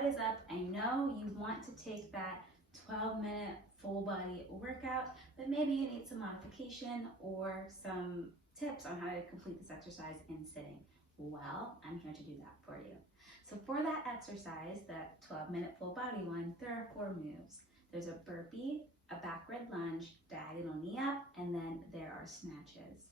what is up? I know you want to take that 12-minute full body workout, but maybe you need some modification or some tips on how to complete this exercise in sitting. Well, I'm here to do that for you. So for that exercise, that 12-minute full body one, there are 4 moves. There's a burpee, a backward lunge, diagonal knee up, and then there are snatches.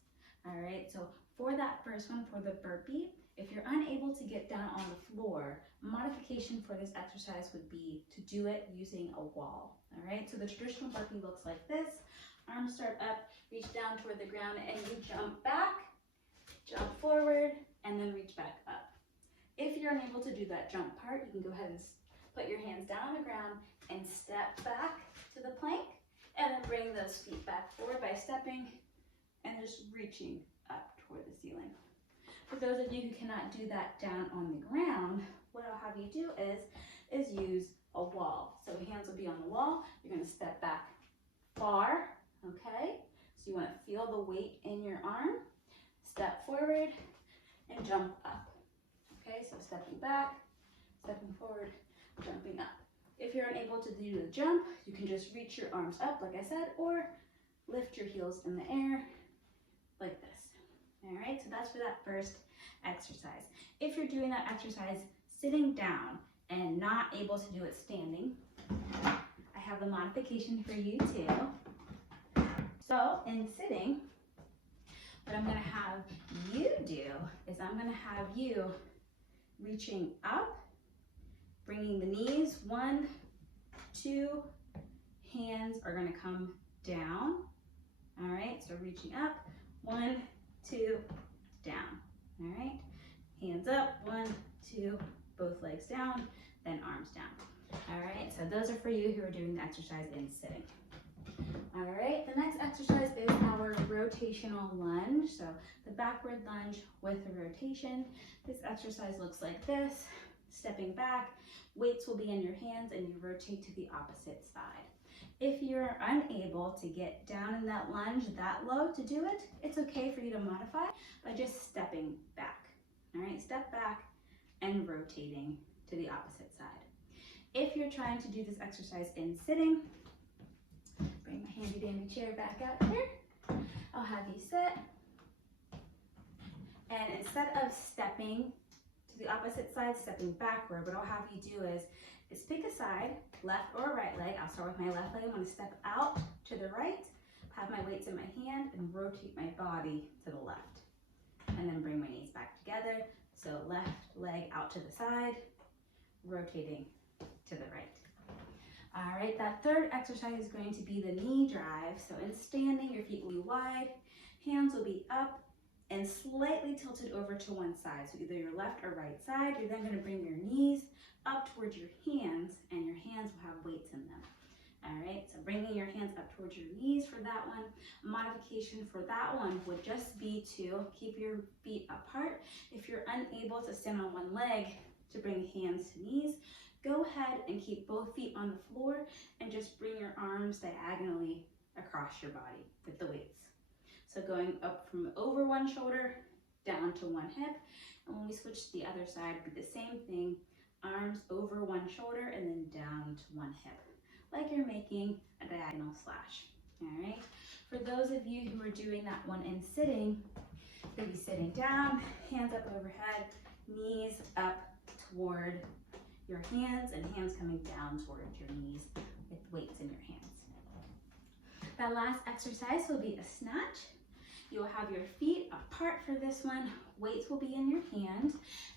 All right, so for that first one, for the burpee, if you're unable to get down on the floor, modification for this exercise would be to do it using a wall. All right, so the traditional burpee looks like this. Arms start up, reach down toward the ground, and you jump back, jump forward, and then reach back up. If you're unable to do that jump part, you can go ahead and put your hands down on the ground and step back to the plank, and then bring those feet back forward by stepping and just reaching up toward the ceiling. For those of you who cannot do that down on the ground, what I'll have you do is use a wall. So hands will be on the wall. You're going to step back far, okay? So you want to feel the weight in your arm. Step forward and jump up. Okay, so stepping back, stepping forward, jumping up. If you're unable to do the jump, you can just reach your arms up, like I said, or lift your heels in the air like this. All right, so that's for that first exercise. If you're doing that exercise sitting down and not able to do it standing, I have a modification for you too. So in sitting, what I'm gonna have you do is I'm gonna have you reaching up, bringing the knees, 1, 2, hands are gonna come down. All right, so reaching up, 1, 2, down. All right, hands up, 1, 2, both legs down, then arms down. All right, so those are for you who are doing the exercise in sitting. All right, the next exercise is our rotational lunge. So the backward lunge with a rotation. This exercise looks like this. Stepping back, weights will be in your hands and you rotate to the opposite side. If you're unable to get down in that lunge that low to do it, it's okay for you to modify by just stepping back. All right, step back and rotating to the opposite side. If you're trying to do this exercise in sitting, bring my handy dandy chair back out here. I'll have you sit. And instead of stepping to the opposite side, stepping backward, what I'll have you do is pick a side, left or right leg. I'll start with my left leg. I'm going to step out to the right, have my weights in my hand, and rotate my body to the left. And then bring my knees back together. So left leg out to the side, rotating to the right. All right, that third exercise is going to be the knee drive. So in standing, your feet will be wide, hands will be up and slightly tilted over to one side. So either your left or right side. You're then going to bring your knees up towards your hands, and your hands will have weights in them. All right, so bringing your hands up towards your knees for that one. A modification for that one would just be to keep your feet apart. If you're unable to stand on one leg to bring hands to knees, go ahead and keep both feet on the floor and just bring your arms diagonally across your body with the weights. So going up from over one shoulder, down to one hip. And when we switch to the other side, it'd be the same thing. Arms over one shoulder and then down to one hip, like you're making a diagonal slash. All right. For those of you who are doing that one in sitting, you'll be sitting down, hands up overhead, knees up toward your hands, and hands coming down towards your knees with weights in your hands. That last exercise will be a snatch. You'll have your feet apart for this one. Weights will be in your hand.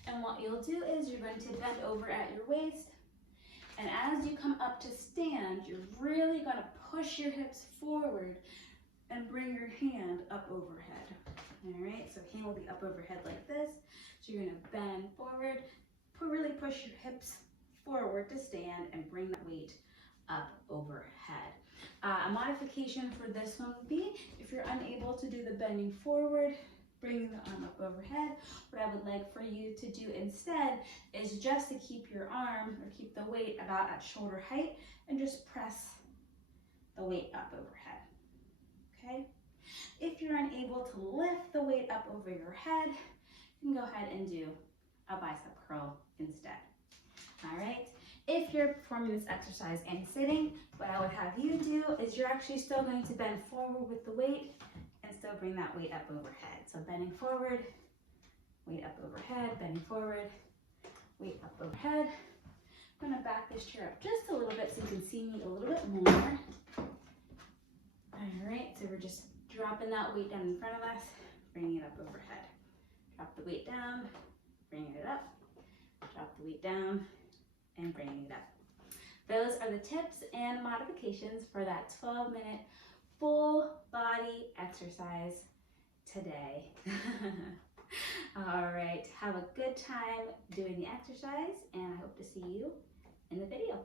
And what you'll do is you're going to bend over at your waist. And as you come up to stand, you're really going to push your hips forward and bring your hand up overhead. All right, so hand will be up overhead like this. So you're going to bend forward, really push your hips forward to stand and bring that weight up overhead. A modification for this one would be, if you're unable to do the bending forward, bringing the arm up overhead, what I would like for you to do instead is just to keep your arm or keep the weight about at shoulder height and just press the weight up overhead. Okay? If you're unable to lift the weight up over your head, you can go ahead and do a bicep curl instead. All right? if you're performing this exercise and sitting, what I would have you do is you're actually still going to bend forward with the weight and still bring that weight up overhead. So bending forward, weight up overhead, bending forward, weight up overhead. I'm gonna back this chair up just a little bit so you can see me a little bit more. All right, so we're just dropping that weight down in front of us, bringing it up overhead. Drop the weight down, bringing it up, drop the weight down, and bringing it up. Those are the tips and modifications for that 12-minute full body exercise today. All right, have a good time doing the exercise, and I hope to see you in the video.